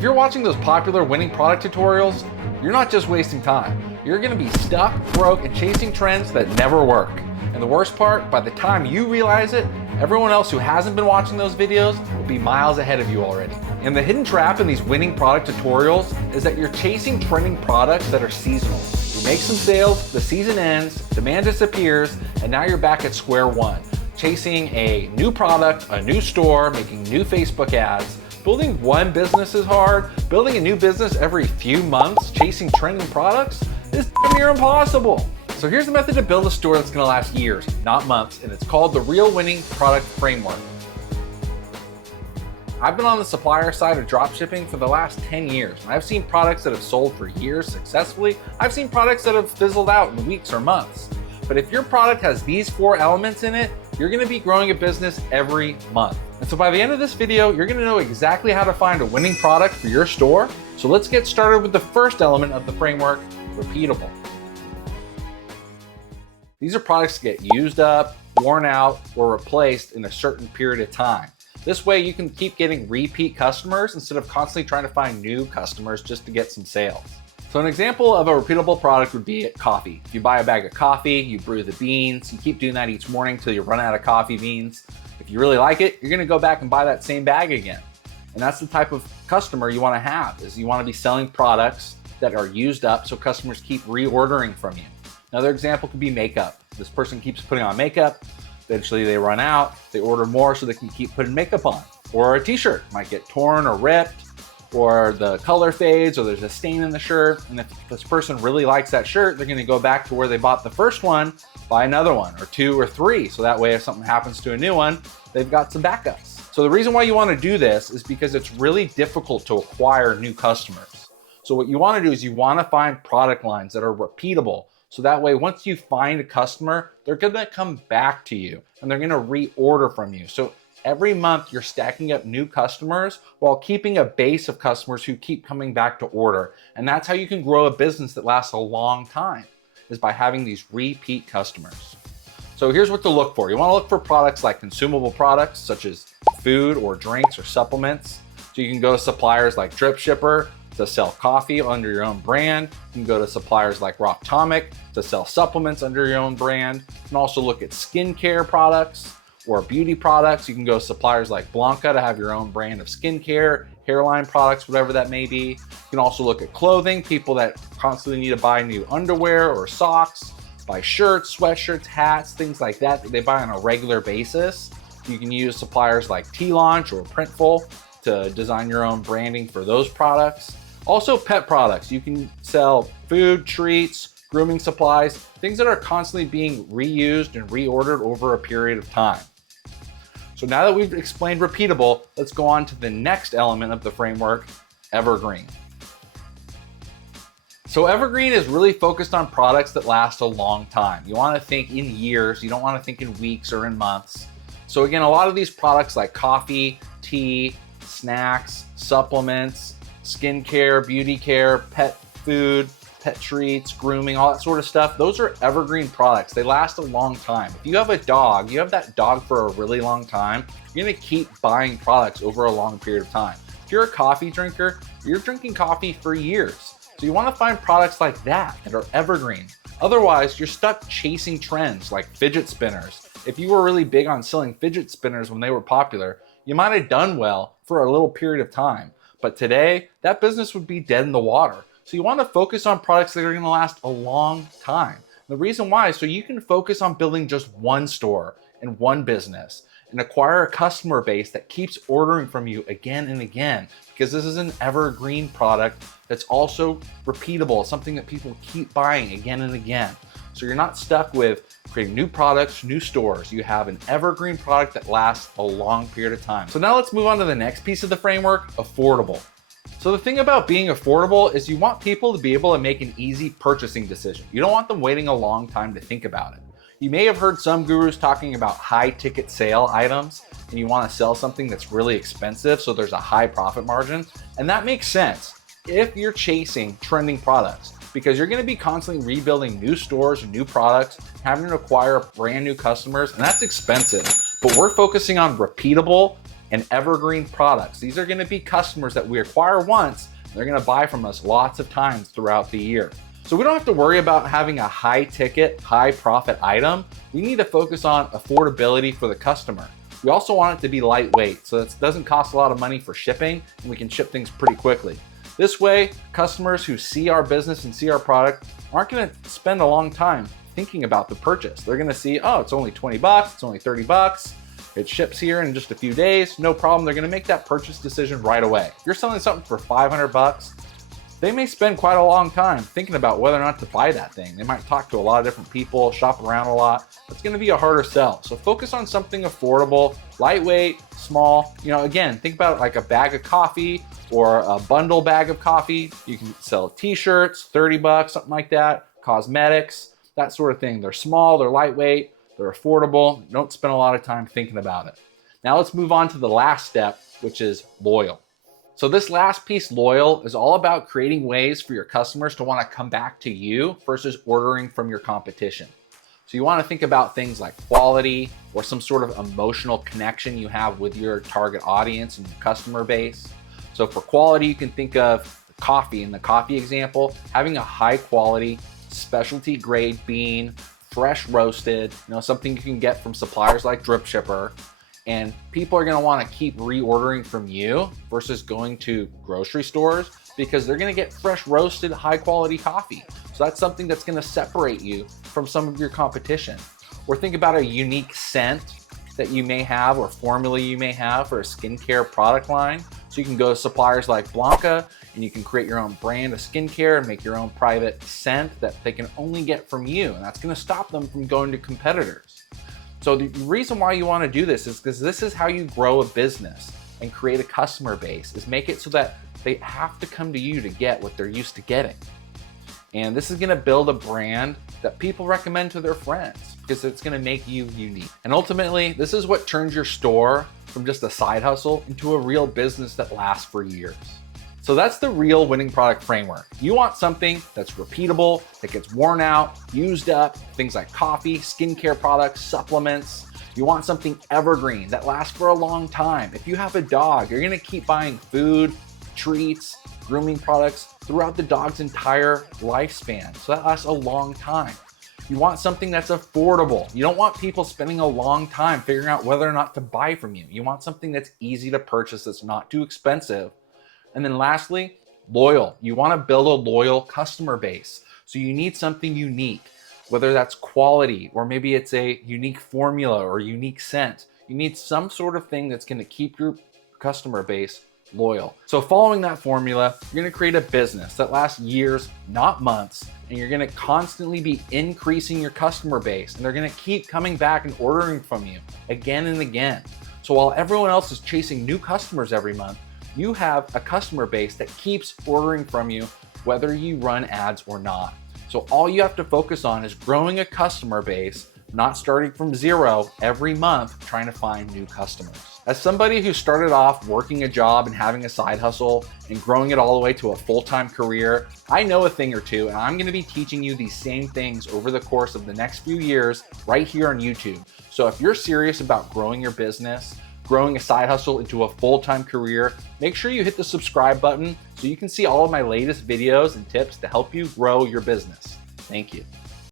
If you're watching those popular winning product tutorials, you're not just wasting time. You're gonna be stuck, broke, and chasing trends that never work. And the worst part, by the time you realize it, everyone else who hasn't been watching those videos will be miles ahead of you already. And the hidden trap in these winning product tutorials is that you're chasing trending products that are seasonal. You make some sales, the season ends, demand disappears, and now you're back at square one, chasing a new product, a new store, making new Facebook ads. Building one business is hard. Building a new business every few months, chasing trending products, is damn near impossible. So here's a method to build a store that's gonna last years, not months, and it's called the R.E.A.L winning product framework. I've been on the supplier side of dropshipping for the last 10 years, and I've seen products that have sold for years successfully. I've seen products that have fizzled out in weeks or months. But if your product has these 4 elements in it, you're gonna be growing a business every month. And so by the end of this video, you're gonna know exactly how to find a winning product for your store. So let's get started with the first element of the framework, repeatable. These are products that get used up, worn out, or replaced in a certain period of time. This way you can keep getting repeat customers instead of constantly trying to find new customers just to get some sales. So an example of a repeatable product would be coffee. If you buy a bag of coffee, you brew the beans, you keep doing that each morning until you run out of coffee beans. If you really like it, you're gonna go back and buy that same bag again. And that's the type of customer you wanna have, is you wanna be selling products that are used up so customers keep reordering from you. Another example could be makeup. This person keeps putting on makeup, eventually they run out, they order more so they can keep putting makeup on. Or a t-shirt might get torn or ripped, or the color fades, or there's a stain in the shirt. And if this person really likes that shirt, they're gonna go back to where they bought the first one, buy another one, or 2 or 3. So that way if something happens to a new one, they've got some backups. So the reason why you wanna do this is because it's really difficult to acquire new customers. So what you wanna do is you wanna find product lines that are repeatable. So that way, once you find a customer, they're gonna come back to you and they're gonna reorder from you. So every month you're stacking up new customers while keeping a base of customers who keep coming back to order. And that's how you can grow a business that lasts a long time, is by having these repeat customers. So here's what to look for. You wanna look for products like consumable products, such as food or drinks or supplements. So you can go to suppliers like Drip Shipper to sell coffee under your own brand. You can go to suppliers like R.E.A.L to sell supplements under your own brand. You can also look at skincare products or beauty products. You can go to suppliers like Blanca to have your own brand of skincare, hairline products, whatever that may be. You can also look at clothing, people that constantly need to buy new underwear or socks, buy shirts, sweatshirts, hats, things like that they buy on a regular basis. You can use suppliers like T-Launch or Printful to design your own branding for those products. Also pet products. You can sell food, treats, grooming supplies, things that are constantly being reused and reordered over a period of time. So now that we've explained repeatable, let's go on to the next element of the framework, Evergreen. So Evergreen is really focused on products that last a long time. You want to think in years, you don't want to think in weeks or in months. So again, a lot of these products like coffee, tea, snacks, supplements, skincare, beauty care, pet food, pet treats, grooming, all that sort of stuff, those are evergreen products. They last a long time. If you have a dog, you have that dog for a really long time, you're gonna keep buying products over a long period of time. If you're a coffee drinker, you're drinking coffee for years. So you wanna find products like that are evergreen. Otherwise, you're stuck chasing trends like fidget spinners. If you were really big on selling fidget spinners when they were popular, you might have done well for a little period of time. But today, that business would be dead in the water. So you want to focus on products that are going to last a long time. The reason why is so you can focus on building just one store and one business and acquire a customer base that keeps ordering from you again and again, because this is an evergreen product that's also repeatable, something that people keep buying again and again. So you're not stuck with creating new products, new stores. You have an evergreen product that lasts a long period of time. So now let's move on to the next piece of the framework, affordable. So the thing about being affordable is you want people to be able to make an easy purchasing decision. You don't want them waiting a long time to think about it. You may have heard some gurus talking about high ticket sale items, and you want to sell something that's really expensive so there's a high profit margin. And that makes sense if you're chasing trending products, because you're going to be constantly rebuilding new stores and new products, having to acquire brand new customers, and that's expensive. But we're focusing on repeatable, and evergreen products. These are gonna be customers that we acquire once, and they're gonna buy from us lots of times throughout the year. So we don't have to worry about having a high ticket, high profit item. We need to focus on affordability for the customer. We also want it to be lightweight, so it doesn't cost a lot of money for shipping, and we can ship things pretty quickly. This way, customers who see our business and see our product aren't gonna spend a long time thinking about the purchase. They're gonna see, oh, it's only 20 bucks, it's only 30 bucks. It ships here in just a few days, no problem. They're gonna make that purchase decision right away. If you're selling something for 500 bucks, they may spend quite a long time thinking about whether or not to buy that thing. They might talk to a lot of different people, shop around a lot. It's gonna be a harder sell. So focus on something affordable, lightweight, small. Again, think about it like a bag of coffee or a bundle bag of coffee. You can sell t-shirts, 30 bucks, something like that, cosmetics, that sort of thing. They're small, they're lightweight, they're affordable. Don't spend a lot of time thinking about it. Now let's move on to the last step, which is loyal. So this last piece, loyal, is all about creating ways for your customers to want to come back to you versus ordering from your competition. So you want to think about things like quality or some sort of emotional connection you have with your target audience and your customer base. So for quality, you can think of coffee. In the coffee example, having a high quality, specialty grade bean, fresh roasted, something you can get from suppliers like Dropshipper. And people are gonna wanna keep reordering from you versus going to grocery stores because they're gonna get fresh roasted, high quality coffee. So that's something that's gonna separate you from some of your competition. Or think about a unique scent that you may have or formula you may have for a skincare product line. So you can go to suppliers like Blanca and you can create your own brand of skincare and make your own private scent that they can only get from you. And that's gonna stop them from going to competitors. So the reason why you want to do this is because this is how you grow a business and create a customer base, is make it so that they have to come to you to get what they're used to getting. And this is going to build a brand that people recommend to their friends because it's going to make you unique. And ultimately, this is what turns your store from just a side hustle into a real business that lasts for years. So that's the R.E.A.L winning product framework. You want something that's repeatable, that gets worn out, used up, things like coffee, skincare products, supplements. You want something evergreen that lasts for a long time. If you have a dog, you're gonna keep buying food, treats, grooming products throughout the dog's entire lifespan. So that lasts a long time. You want something that's affordable. You don't want people spending a long time figuring out whether or not to buy from you. You want something that's easy to purchase, that's not too expensive. And then lastly, loyal. You want to build a loyal customer base. So you need something unique, whether that's quality or maybe it's a unique formula or unique scent. You need some sort of thing that's going to keep your customer base loyal. So following that formula, you're going to create a business that lasts years, not months, and you're going to constantly be increasing your customer base, and they're going to keep coming back and ordering from you again and again. So while everyone else is chasing new customers every month, you have a customer base that keeps ordering from you, whether you run ads or not. So all you have to focus on is growing a customer base, not starting from zero every month trying to find new customers. As somebody who started off working a job and having a side hustle and growing it all the way to a full-time career, I know a thing or two, and I'm gonna be teaching you these same things over the course of the next few years right here on YouTube. So if you're serious about growing your business, growing a side hustle into a full-time career, make sure you hit the subscribe button so you can see all of my latest videos and tips to help you grow your business. Thank you.